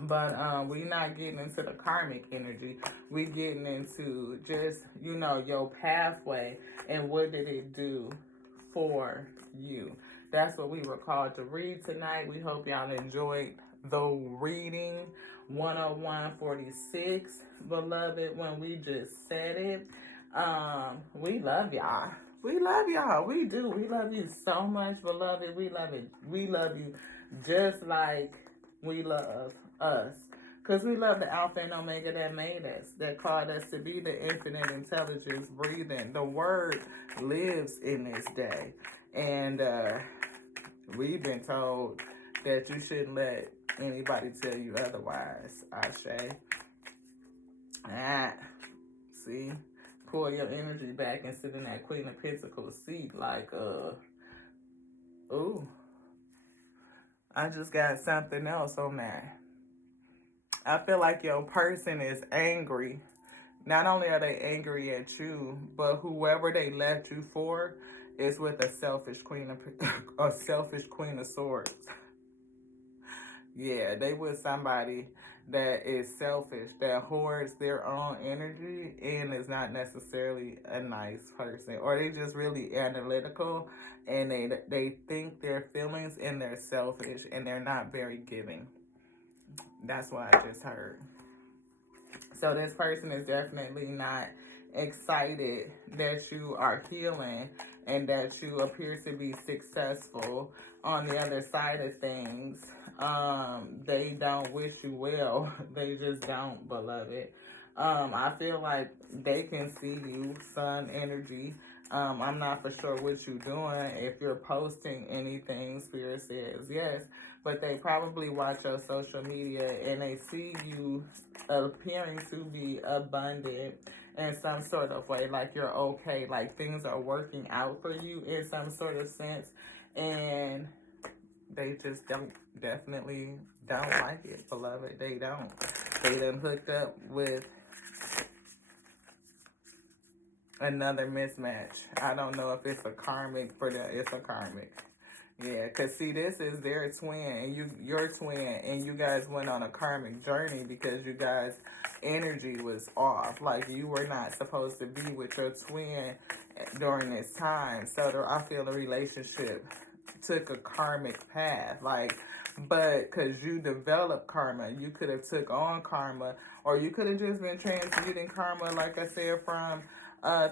But we not getting into the karmic energy. We getting into just, you know, your pathway and what did it do for you. That's what we were called to read tonight. We hope y'all enjoyed the reading. 10146, beloved, when we just said it. We love y'all. We love y'all. We do. We love you so much, beloved. We love it. We love you just like we love us. Because we love the Alpha and Omega that made us, that called us to be the infinite intelligence breathing. The word lives in this day. And we've been told that you shouldn't let anybody tell you otherwise. Ashe. See? Pull your energy back and sit in that Queen of Pentacles seat like, ooh. I just got something else on that. I feel like your person is angry. Not only are they angry at you, but whoever they left you for is with a selfish Queen of Swords. Yeah, they with somebody that is selfish, that hoards their own energy and is not necessarily a nice person. Or they just really analytical and they think their feelings and they're selfish and they're not very giving. That's what I just heard. So this person is definitely not excited that you are healing and that you appear to be successful on the other side of things. They don't wish you well. They just don't, beloved. I feel like they can see you, sun energy. I'm not for sure what you're doing. If you're posting anything, Spirit says yes. But they probably watch your social media and they see you appearing to be abundant in some sort of way. Like you're okay. Like things are working out for you in some sort of sense. And they just definitely don't like it, beloved. They don't. They done hooked up with another mismatch. I don't know if it's a karmic for them. It's a karmic. Yeah, because see, this is their twin and your twin, and you guys went on a karmic journey because you guys' energy was off. Like, you were not supposed to be with your twin during this time. So I feel the relationship took a karmic path. Like, but because you developed karma, you could have took on karma, or you could have just been transmuting karma, like I said, from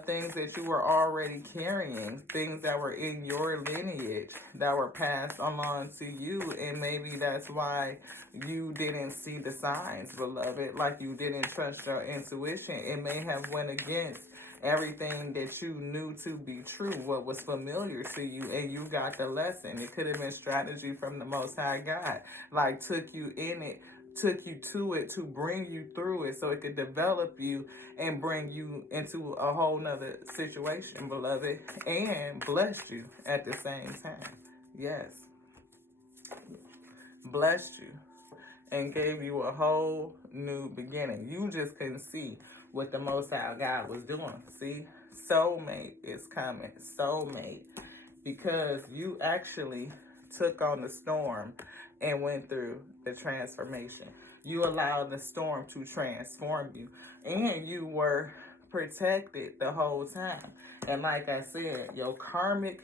things that you were already carrying, things that were in your lineage that were passed along to you, and maybe that's why you didn't see the signs, beloved. Like, you didn't trust your intuition. It may have went against everything that you knew to be true, what was familiar to you, and you got the lesson. It could have been strategy from the Most High God, like took you in it, took you to it to bring you through it so it could develop you and bring you into a whole nother situation, beloved, and blessed you at the same time. Yes. Blessed you and gave you a whole new beginning. You just couldn't see what the Most High God was doing. See? Soulmate is coming. Soulmate. Because you actually took on the storm and went through the transformation. You allowed the storm to transform you. And you were protected the whole time. And like I said, your karmic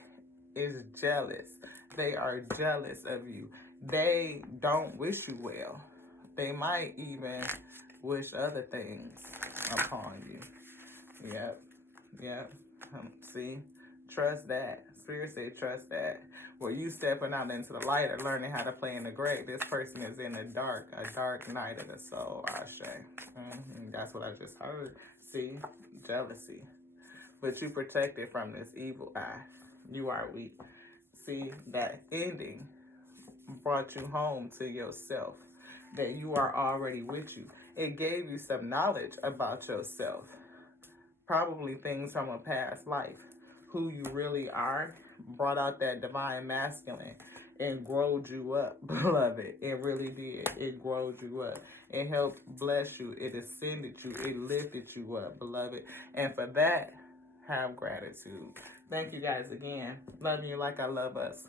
is jealous. They are jealous of you. They don't wish you well. They might even wish other things upon you. Yep. See? Trust that. Spirit say trust that. Well, you stepping out into the light or learning how to play in the gray. This person is in the dark, a dark night of the soul, Ashe. That's what I just heard. See? Jealousy. But you protected from this evil eye. You are weak. See, that ending brought you home to yourself, that you are already with you. It gave you some knowledge about yourself, probably things from a past life, who you really are, brought out that divine masculine and growed you up, beloved. It really did. It growed you up. It helped bless you. It ascended you. It lifted you up, beloved. And for that, have gratitude. Thank you guys again. Love you like I love us.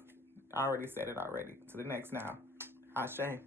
I already said it already. To the next now. Ashe.